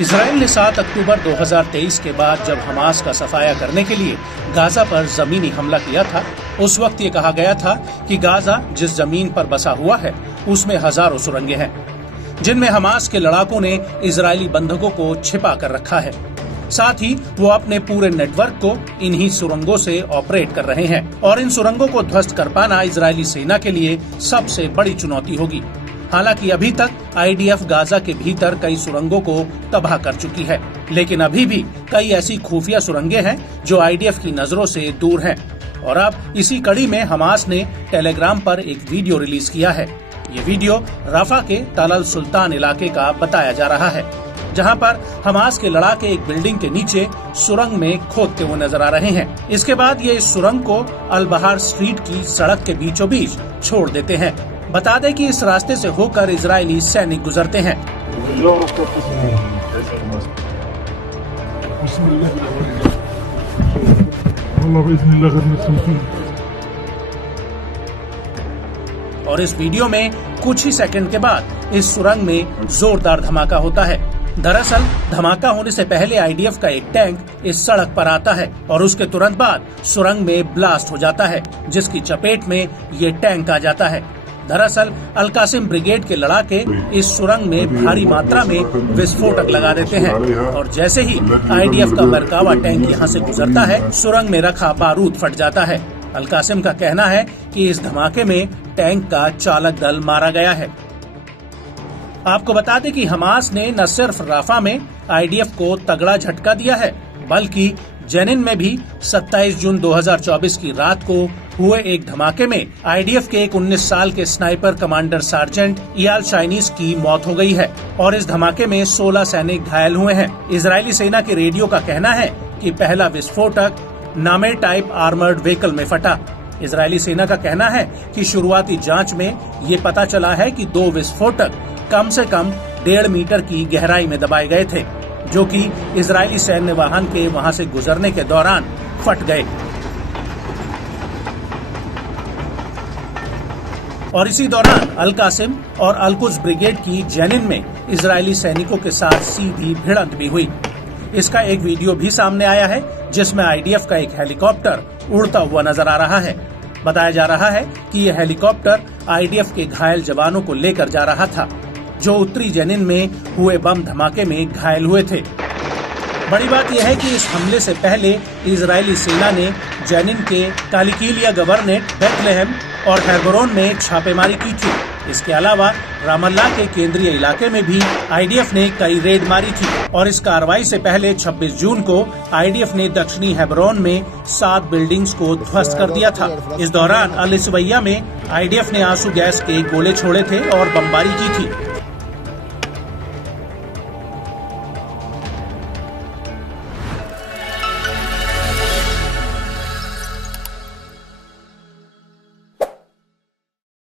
Israel ने 7 अक्टूबर 2023 के बाद जब हमास का सफाया करने के लिए गाजा पर जमीनी हमला किया था, उस वक्त ये कहा गया था कि गाजा जिस जमीन पर बसा हुआ है उसमें हजारों सुरंगें हैं, जिनमें हमास के लड़ाकों ने इजरायली बंधकों को छिपा कर रखा है। साथ ही वो अपने पूरे नेटवर्क को इन्हीं सुरंगों से ऑपरेट कर रहे हैं और इन सुरंगों को ध्वस्त कर पाना इजरायली सेना के लिए सबसे बड़ी चुनौती होगी। हालांकि अभी तक आईडीएफ गाजा के भीतर कई सुरंगों को तबाह कर चुकी है, लेकिन अभी भी कई ऐसी खुफिया सुरंगें हैं जो आईडीएफ की नजरों से दूर हैं। और अब इसी कड़ी में हमास ने टेलीग्राम पर एक वीडियो रिलीज किया है। ये वीडियो राफा के तल अल सुल्तान इलाके का बताया जा रहा है, जहां पर हमास के लड़ाके एक बिल्डिंग के नीचे सुरंग में खोदते हुए नजर आ रहे हैं। इसके बाद ये इस सुरंग को अल बहार स्ट्रीट की सड़क के बीचों बीच छोड़ देते हैं। बता दें कि इस रास्ते से होकर इजरायली सैनिक गुजरते हैं। और इस वीडियो में कुछ ही सेकंड के बाद इस सुरंग में जोरदार धमाका होता है। दरअसल धमाका होने से पहले आईडीएफ का एक टैंक इस सड़क पर आता है और उसके तुरंत बाद सुरंग में ब्लास्ट हो जाता है, जिसकी चपेट में ये टैंक आ जाता है। दरअसल अल कासिम ब्रिगेड के लड़ाके इस सुरंग में भारी मात्रा में विस्फोटक लगा देते हैं और जैसे ही आईडीएफ का मरकावा टैंक यहां से गुजरता है, सुरंग में रखा बारूद फट जाता है। अल कासिम का कहना है कि इस धमाके में टैंक का चालक दल मारा गया है। आपको बता दें कि हमास ने न सिर्फ राफा में आईडीएफ को तगड़ा झटका दिया है, बल्कि जेनिन में भी 27 जून 2024 की रात को हुए एक धमाके में आईडीएफ के एक 19 साल के स्नाइपर कमांडर सार्जेंट इयाल चाइनीज की मौत हो गई है और इस धमाके में 16 सैनिक घायल हुए हैं। इजरायली सेना के रेडियो का कहना है कि पहला विस्फोटक नामेर टाइप आर्मर्ड व्हीकल में फटा। इजरायली सेना का कहना है कि शुरुआती जांच में ये पता चला है कि 2 विस्फोटक कम से कम 1.5 मीटर की गहराई में दबाए गए थे, जो कि इजरायली सैन्य वाहन के वहां से गुजरने के दौरान फट गए। और इसी दौरान अल कासिम और अल कुद्स ब्रिगेड की जेनिन में इजरायली सैनिकों के साथ सीधी भिड़ंत भी हुई। इसका एक वीडियो भी सामने आया है, जिसमें आईडीएफ का एक हेलीकॉप्टर उड़ता हुआ नजर आ रहा है। बताया जा रहा है कि यह हेलीकॉप्टर आईडीएफ के घायल जवानों को लेकर जा रहा था, जो उत्तरी जेनिन में हुए बम धमाके में घायल हुए थे। बड़ी बात यह है कि इस हमले से पहले इजरायली सेना ने जेनिन के कालिकिलिया गवर्नेट, बेथलेहम और हेब्रोन में छापेमारी की थी। इसके अलावा रामल्ला के केंद्रीय इलाके में भी आईडीएफ ने कई रेड मारी थी और इस कार्रवाई से पहले 26 जून को आईडीएफ ने दक्षिणी हेब्रोन में 7 बिल्डिंग्स को ध्वस्त कर दिया था। इस दौरान अल इसवैया में आईडीएफ ने आंसू गैस के गोले छोड़े थे और बमबारी की थी।